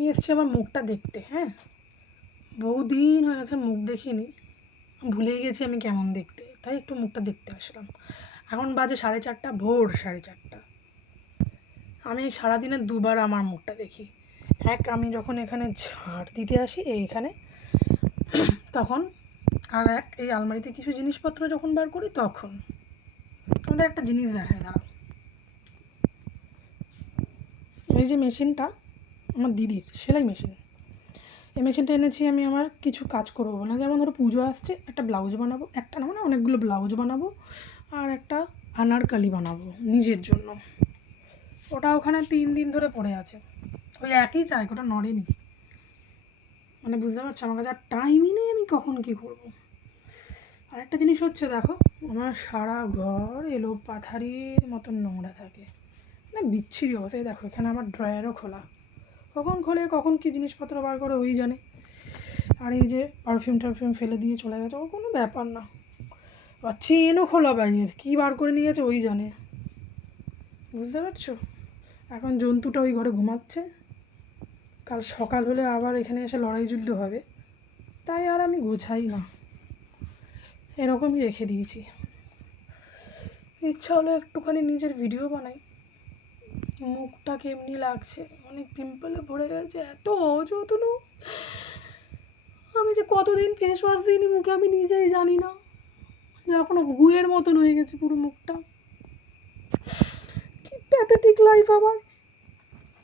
আমি এসেছি আমার মুখটা দেখতে। হ্যাঁ, বহুদিন হয়ে গেছে মুখ দেখিনি, ভুলে গেছি আমি কেমন দেখতে, তাই একটু মুখটা দেখতে আসলাম। এখন বাজে 4:30, ভোর 4:30। আমি সারাদিনে দুবার আমার মুখটা দেখি। এক, আমি যখন এখানে ঝাড় দিতে আসি এইখানে তখন, আর এক এই আলমারিতে কিছু জিনিসপত্র যখন বার করি তখন। আমাদের একটা জিনিস দেখায়, দাঁড়াও। এই যে মেশিনটা আমার দিদির সেলাই মেশিন, এই মেশিনটা এনেছি আমি আমার কিছু কাজ করবো বলে। যেমন ধরো পুজো আসছে, একটা ব্লাউজ বানাবো, একটা না মানে অনেকগুলো ব্লাউজ বানাবো, আর একটা আনারকালি বানাবো নিজের জন্য। ওটা ওখানে 3 দিন ধরে পড়ে আছে, ওই একই চাই, ওটা নড়েনি। মানে বুঝতে পারছো, আমার কাছে আর টাইমই নেই, আমি কখন কী করবো। আর একটা জিনিস হচ্ছে, দেখো আমার সারা ঘর এলো পাথারির মতন নোংরা থাকে, মানে বিচ্ছিরি অবস্থায়। দেখো এখানে আমার ড্রয়ারও খোলা, কখন খোলে কখন কী জিনিসপত্র বার করে ওই জানে। আর এই যে পারফিউম টারফিউম ফেলে দিয়ে চলে গেছে, ও কোনো ব্যাপার না। বা চেনও খোলা বাইরের, কী বার করে নিয়ে গেছে ওই জানে। বুঝতে পারছো, এখন জন্তুটা ওই ঘরে ঘুমাচ্ছে, কাল সকাল হলে আবার এখানে এসে লড়াই যুদ্ধ হবে, তাই আর আমি গোছাই না, এরকমই রেখে দিয়েছি। ইচ্ছা হলো একটুখানি নিজের ভিডিও বানাই। মুখটা কেমনি লাগছে, অনেক পিম্পলে ভরে গেছে, এত অযত্ন। আমি যে কতদিন ফেস ওয়াশ দিইনি মুখে আমি নিজেই জানি না, এখনো গুয়ের মতন হয়ে গেছে পুরো মুখটা। কি প্যাথেটিক লাইফ আমার।